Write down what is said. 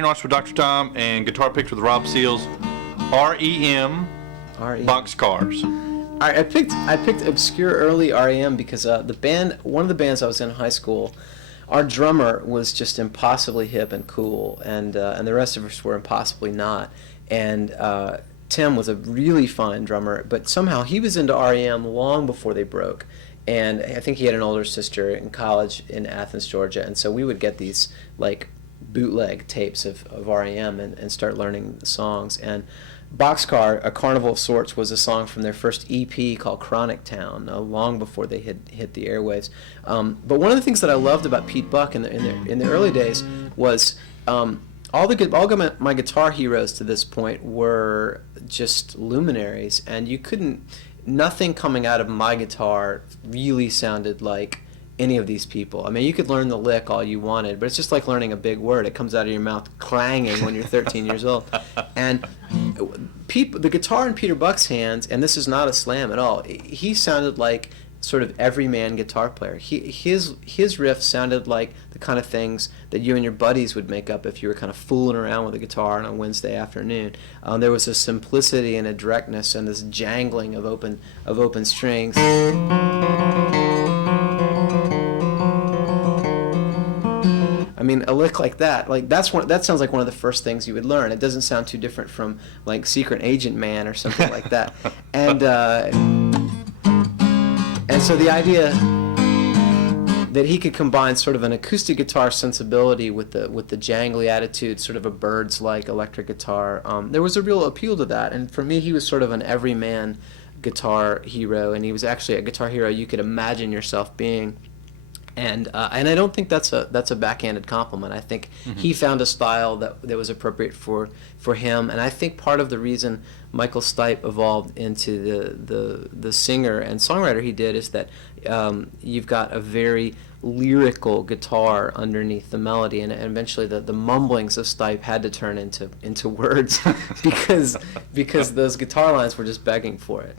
Brainwash with Dr. Tom and Guitar Picks with Rob Seals. R.E.M. Boxcars. All right, I picked obscure early R.E.M. because one of the bands I was in high school, our drummer was just impossibly hip and cool, and the rest of us were impossibly not. And Tim was a really fine drummer, but somehow he was into R.E.M. long before they broke. And I think he had an older sister in college in Athens, Georgia, and so we would get these like bootleg tapes of R.E.M. and start learning the songs. And Boxcar, A Carnival of Sorts, was a song from their first EP called Chronic Town, long before they had hit the airwaves. But one of the things that I loved about Pete Buck in the early days was all my guitar heroes to this point were just luminaries, and nothing coming out of my guitar really sounded like any of these people. I mean, you could learn the lick all you wanted, but it's just like learning a big word. It comes out of your mouth clanging when you're 13 years old. And the guitar in Peter Buck's hands, and this is not a slam at all, he sounded like sort of everyman guitar player. His riff sounded like the kind of things that you and your buddies would make up if you were kind of fooling around with a guitar on a Wednesday afternoon. There was a simplicity and a directness and this jangling of open strings. I mean, a lick like that, that sounds like one of the first things you would learn. It doesn't sound too different from like Secret Agent Man or something like that. And so the idea that he could combine sort of an acoustic guitar sensibility with the jangly attitude, sort of a Byrds-like electric guitar, there was a real appeal to that. And for me, he was sort of an everyman guitar hero, and he was actually a guitar hero you could imagine yourself being. And I don't think that's a backhanded compliment. I think he found a style that was appropriate for him, and I think part of the reason Michael Stipe evolved into the singer and songwriter he did is that you've got a very lyrical guitar underneath the melody, and eventually the mumblings of Stipe had to turn into words because those guitar lines were just begging for it.